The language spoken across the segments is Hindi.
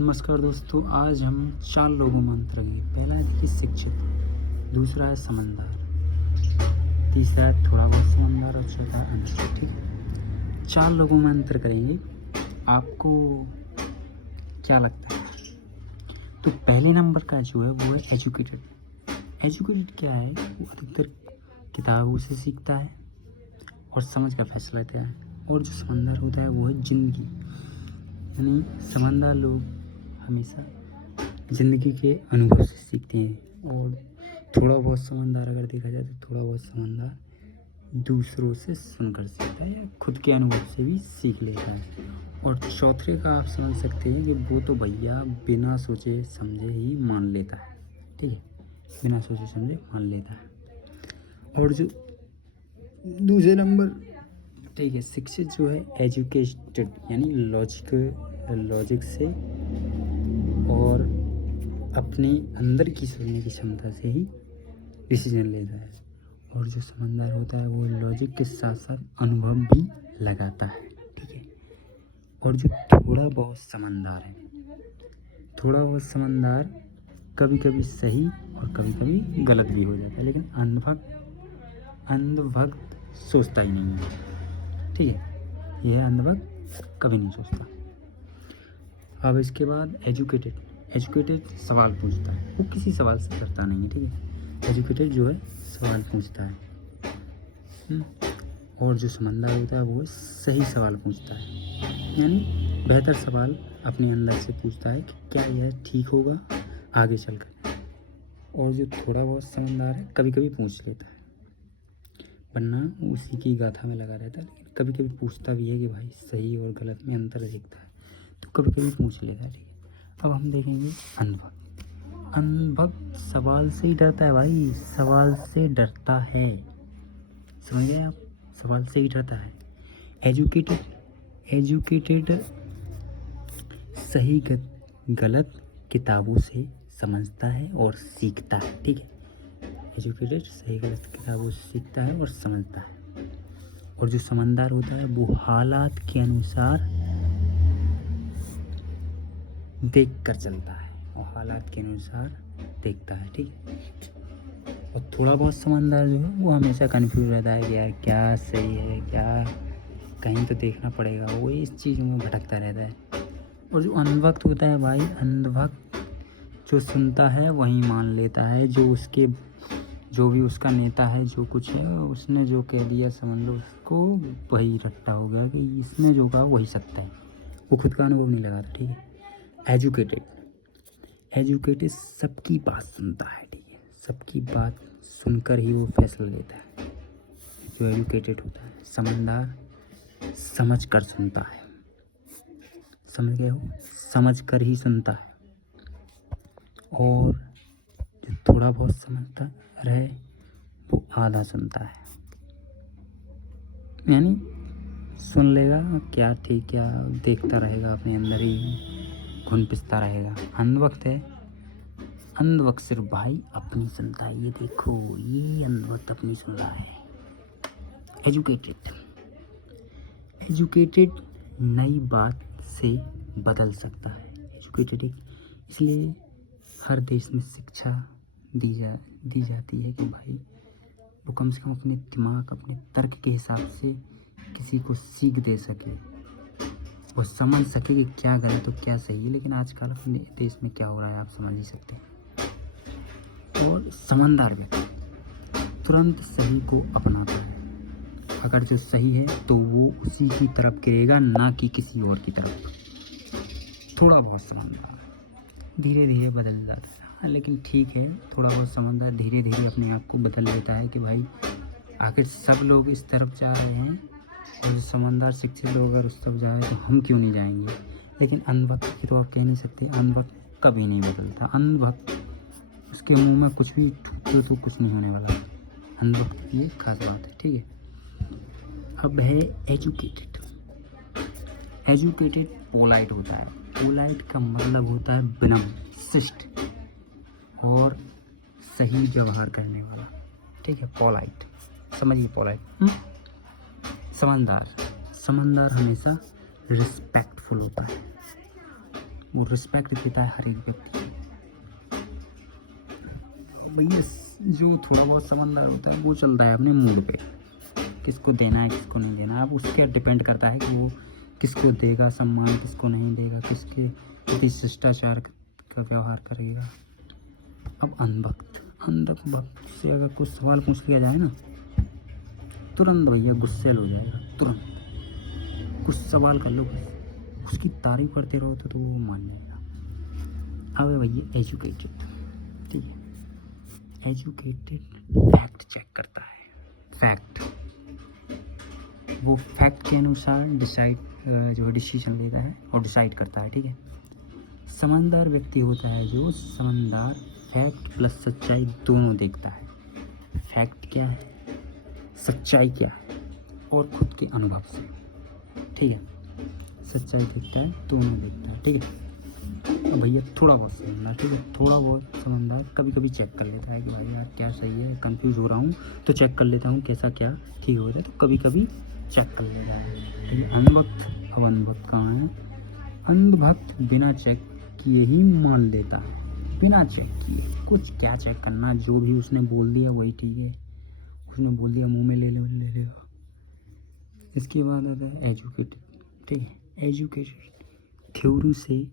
नमस्कार दोस्तों, आज हम 4 लोगों में अंतर करेंगे। पहला है देखिए शिक्षित, दूसरा है समझदार, तीसरा है थोड़ा बहुत समझदार और चौथा है अनशिक्षित। ठीक है, 4 लोगों में अंतर करेंगे। आपको क्या लगता है? तो पहले नंबर का जो है वो है एजुकेटेड। एजुकेटेड क्या है? वो अधिकतर किताबों से सीखता है और समझ का फैसला लेता है। और जो समझदार होता है वो है ज़िंदगी, यानी समझदार लोग हमेशा ज़िंदगी के अनुभव से सीखते हैं। और थोड़ा बहुत समझदार अगर देखा जाए तो थोड़ा बहुत समझदार दूसरों से सुनकर सीखता है या खुद के अनुभव से भी सीख लेता है। और चौथे का आप समझ सकते हैं कि वो तो भैया बिना सोचे समझे ही मान लेता है। ठीक है, बिना सोचे समझे मान लेता है। और जो दूसरे नंबर, ठीक है, शिक्षित जो है एजुकेटेड, यानी लॉजिक से और अपने अंदर की सोचने की क्षमता से ही डिसीजन लेता है। और जो समझदार होता है वो लॉजिक के साथ साथ अनुभव भी लगाता है। ठीक है, और जो थोड़ा बहुत समझदार कभी कभी सही और कभी कभी गलत भी हो जाता है, लेकिन अंधभक्त सोचता ही नहीं है। ठीक है, यह अंधभक्त कभी नहीं सोचता। अब इसके बाद एजुकेटेड सवाल पूछता है, वो किसी सवाल से डरता नहीं है। ठीक है, एजुकेटेड जो है सवाल पूछता है। और जो समझदार होता है वो सही सवाल पूछता है, यानी बेहतर सवाल अपने अंदर से पूछता है कि क्या यह ठीक होगा आगे चलकर। और जो थोड़ा बहुत समझदार है कभी कभी पूछ लेता है, वरना उसी की गाथा में लगा रहता है, लेकिन कभी कभी पूछता भी है कि भाई सही और गलत में अंतर दिखता है, तो कभी कभी पूछ लेता है। ठीक है, अब हम देखेंगे अनभक्त सवाल से ही डरता है भाई, सवाल से डरता है। समझ गए आप? सवाल से ही डरता है। एजुकेटेड सही गलत किताबों से समझता है और सीखता है। ठीक है, एजुकेटेड सही गलत किताबों से सीखता है और समझता है। और जो समझदार होता है वो हालात के अनुसार देख कर चलता है और हालात के अनुसार देखता है। ठीक है, और थोड़ा बहुत समझदार जो है वो हमेशा कंफ्यूज रहता है कि यार क्या सही है, क्या कहीं तो देखना पड़ेगा, वो इस चीज़ों में भटकता रहता है। और जो अंधभक्त होता है भाई, अंधभक्त जो सुनता है वही मान लेता है, जो भी उसका नेता है, जो कुछ है उसने जो कह दिया समझ लो उसको वही रट्टा हो गया कि इसने जो कहा वही सत्य है, वो खुद का अनुभव नहीं लगाता। ठीक है, एजुकेटेड सबकी बात सुनता है। ठीक है, सबकी बात सुनकर ही वो फैसला लेता है। जो एजुकेटेड होता है, समझदार समझ कर सुनता है। समझ गए हो? समझ कर ही सुनता है। और जो थोड़ा बहुत समझता रहे वो आधा सुनता है, यानी सुन लेगा क्या ठीक क्या देखता रहेगा, अपने अंदर ही घुन पिसता रहेगा। अंधभक्त सिर्फ भाई अपनी सुनता है। ये देखो, ये अंधभक्त अपनी सुन रहा है। एजुकेटेड नई बात से बदल सकता है। इसलिए हर देश में शिक्षा दी जाती है कि भाई वो कम से कम अपने दिमाग, अपने तर्क के हिसाब से किसी को सीख दे सके, वो समझ सके कि क्या गलत और क्या सही है। लेकिन आजकल अपने देश में क्या हो रहा है आप समझ ही सकते हैं। और समझदार व्यक्ति तुरंत सही को अपनाता है। अगर जो सही है तो वो उसी की तरफ गिरेगा, ना कि किसी और की तरफ। थोड़ा बहुत समझदार धीरे धीरे बदल जाता है। हाँ, लेकिन ठीक है, थोड़ा बहुत समझदार धीरे धीरे अपने आप को बदल लेता है कि भाई आखिर सब लोग इस तरफ जा रहे हैं और जो समझदार शिक्षित लोग अगर उस तरफ जा रहे हैं तो हम क्यों नहीं जाएंगे। लेकिन अंधभक्त की तो आप कह नहीं सकते, अंधभक्त कभी नहीं बदलता। अंधभक्त उसके मुंह में कुछ भी थूक दो तो कुछ नहीं होने वाला। अंधभक्त की एक खास बात है। ठीक है, अब है एजुकेटेड पोलाइट होता है। पोलाइट का मतलब होता है विनम्र, शिष्ट और सही व्यवहार करने वाला। ठीक है, पोलाइट समझिए। पोलाइट समझदार हमेशा रिस्पेक्टफुल होता है। वो रिस्पेक्ट देता है हर एक व्यक्ति को। भैया जो थोड़ा बहुत समझदार होता है वो चलता है अपने मूड पे, किसको देना है किसको नहीं देना। अब उसके डिपेंड करता है कि वो किसको देगा सम्मान, किसको नहीं देगा, किसके प्रति शिष्टाचार का व्यवहार करेगा। अब अंधभक्त से अगर कुछ सवाल पूछ लिया जाए ना, तुरंत भैया गुस्सेल हो जाएगा, तुरंत। कुछ सवाल कर लो बस, उसकी तारीफ करते रहो तो वो मान जाएगा। अब है भैया एजुकेटेड, ठीक है। एजुकेटेड फैक्ट चेक करता है, फैक्ट, वो फैक्ट के अनुसार डिसीजन लेता है और डिसाइड करता है, ठीक है। समझदार व्यक्ति होता है जो समझदार फैक्ट प्लस सच्चाई दोनों देखता है। फैक्ट क्या है, सच्चाई क्या है, और खुद के अनुभव से, ठीक है। सच्चाई देखता है, दोनों देखता है, ठीक है। अब भैया थोड़ा बहुत समझदार, ठीक है, थोड़ा बहुत समझदार कभी कभी चेक कर लेता है कि भाई यार क्या सही है, कंफ्यूज हो रहा हूँ तो चेक कर लेता हूँ कैसा क्या ठीक हो जाए, तो कभी कभी चेक कर लेता है। अंधभक्त, अब अंधभक्त कहाँ है? अंधभक्त बिना चेक किए ही मान लेता है, बिना चेक किए। कुछ क्या चेक करना, जो भी उसने बोल दिया वही ठीक है, उसने बोल दिया मुंह में ले ले। इसके बाद आता है एजुकेटेड, ठीक है। एजुकेटेड थ्योरी से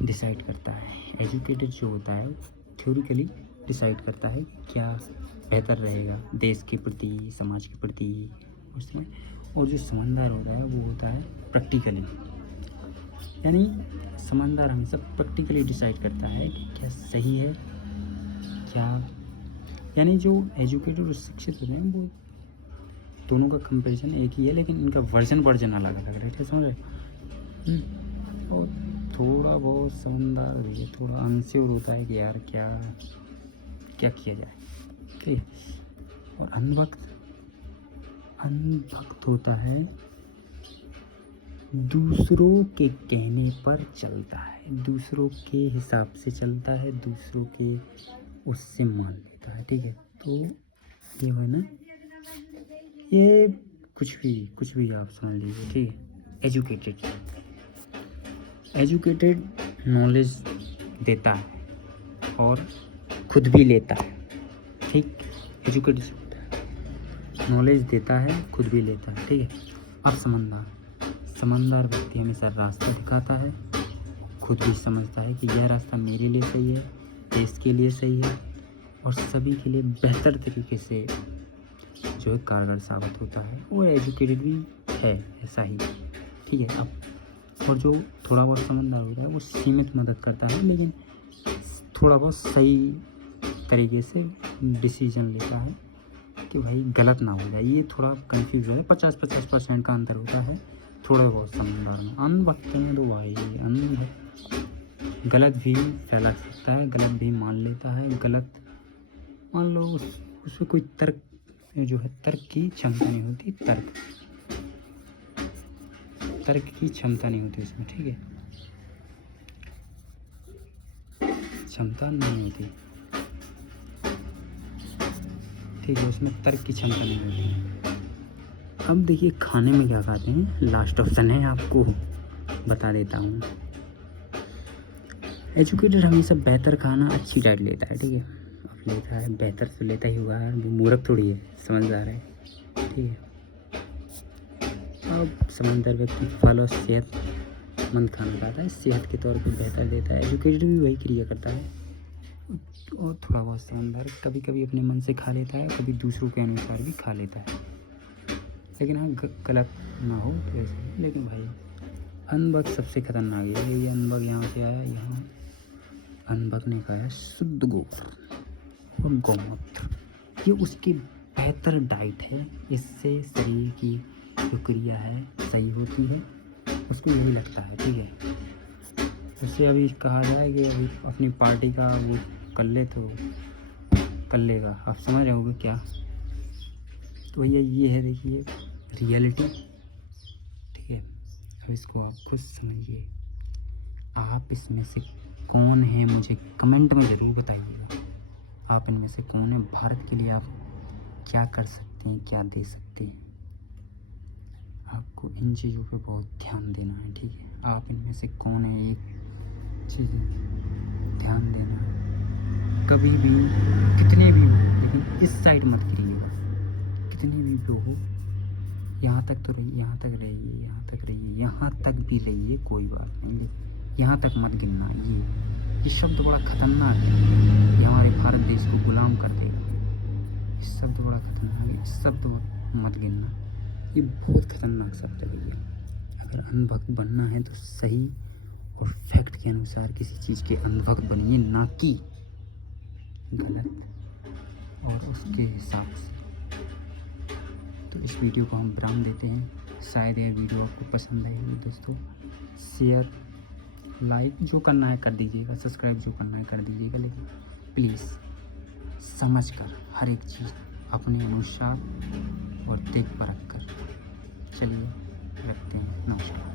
डिसाइड करता है। एजुकेटेड जो होता है थ्योरिकली डिसाइड करता है क्या बेहतर रहेगा देश के प्रति, समाज के प्रति उसमें। और जो समझदार होता है वो होता है प्रैक्टिकली, यानी समझदार हमेशा प्रैक्टिकली डिसाइड करता है कि क्या सही है क्या। यानी जो एजुकेटेड और शिक्षित होते हैं वो दोनों का कंपैरिजन एक ही है, लेकिन इनका वर्जन अलग अलग है, ठीक समझ रहे। और थोड़ा बहुत समझदार भी थोड़ा अनश्योर होता है कि यार क्या क्या किया जाए, ठीक है। और अंधभक्त होता है दूसरों के कहने पर चलता है, दूसरों के हिसाब से चलता है, दूसरों के उससे मान लेता है, ठीक है। तो ये है ना, ये कुछ भी आप समझ लीजिए, ठीक है। एजुकेटेड नॉलेज देता है और खुद भी लेता है, ठीक। एजुकेटेड होता है, नॉलेज देता है, खुद भी लेता है, ठीक है। अब समझदार व्यक्ति हमेशा रास्ता दिखाता है, खुद भी समझता है कि यह रास्ता मेरे लिए सही है, देश के लिए सही है और सभी के लिए बेहतर तरीके से जो है कारगर साबित होता है। और एजुकेटेड भी है ऐसा ही, ठीक है। अब और जो थोड़ा बहुत समझदार होता है वो सीमित मदद करता है, लेकिन थोड़ा बहुत सही तरीके से डिसीजन लेता है कि भाई गलत ना हो जाए। ये थोड़ा कंफ्यूज हो जाए, 50-50% का अंतर होता है थोड़ा बहुत समझदार में। अंधभक्त में तो भाई गलत भी फैला सकता है, गलत भी मान लेता है, गलत मान लो उसमें कोई तर्क जो है, तर्क की क्षमता नहीं होती, तर्क की क्षमता नहीं होती उसमें, ठीक है, क्षमता नहीं होती, ठीक है, उसमें तर्क की क्षमता नहीं होती। अब देखिए खाने में क्या खाते हैं, लास्ट ऑप्शन है, आपको बता देता हूँ। एजुकेटेड हमेशा बेहतर खाना, अच्छी डाइट लेता है, ठीक है। अब लेता है बेहतर तो लेता ही होगा, वो मूर्ख थोड़ी है, समझदार है, ठीक है। अब समझदार व्यक्ति फल और सेहतमंद खाना खाता है, सेहत के तौर पर बेहतर देता है। एजुकेटेड भी वही क्रिया करता है। और थोड़ा बहुत समझदार कभी कभी अपने मन से खा लेता है, कभी दूसरों के अनुसार भी खा लेता है, लेकिन हाँ गलत ना हो तो ऐसे। लेकिन भाई अंधभक्त सबसे खतरनाक है। ये अंधभक्त यहाँ से आया, यहाँ अंधभक्त ने खाया शुद्ध गोबर और गौमूत्र, ये उसकी बेहतर डाइट है, इससे शरीर की जो क्रिया है सही होती है, उसको यही लगता है, ठीक है। उससे अभी कहा जाए कि अभी अपनी पार्टी का वो कर ले तो कर लेगा, आप समझ रहे होगे क्या। तो भैया ये है देखिए रियलिटी, ठीक है। अब इसको आप खुद समझिए, आप इसमें से कौन है मुझे कमेंट में ज़रूर बताइएगा। आप इनमें से कौन है, भारत के लिए आप क्या कर सकते हैं, क्या दे सकते हैं। आपको इन चीज़ों पे बहुत ध्यान देना है, ठीक है। आप इनमें से कौन है, एक चीज़ ध्यान देना, कभी भी कितने भी हो लेकिन इस साइड मत गिरिए, कितने भी हो, यहाँ तक तो रहिए, यहाँ तक रहिए, यहाँ तक रहिए, यहाँ तक भी रहिए, कोई बात नहीं, लेकिन यहाँ तक मत गिरना। ये शब्द बड़ा खतरनाक है, ये हमारे भारत देश को गुलाम कर देगा। ये शब्द बड़ा खतरनाक है, इस शब्द मत गिनना, ये बहुत खतरनाक शब्द है भैया। अगर अंधभक्त बनना है तो सही और फैक्ट के अनुसार किसी चीज़ के अंधभक्त बनिए, ना कि गलत और उसके हिसाब से। तो इस वीडियो को हम विराम देते हैं। शायद यह वीडियो आपको पसंद आएगी दोस्तों। शेयर, लाइक जो करना है कर दीजिएगा, सब्सक्राइब जो करना है कर दीजिएगा, लेकिन प्लीज़ समझ कर हर एक चीज़ अपने अनुसार और देख परख कर। चलिए रखते हैं, नमस्कार।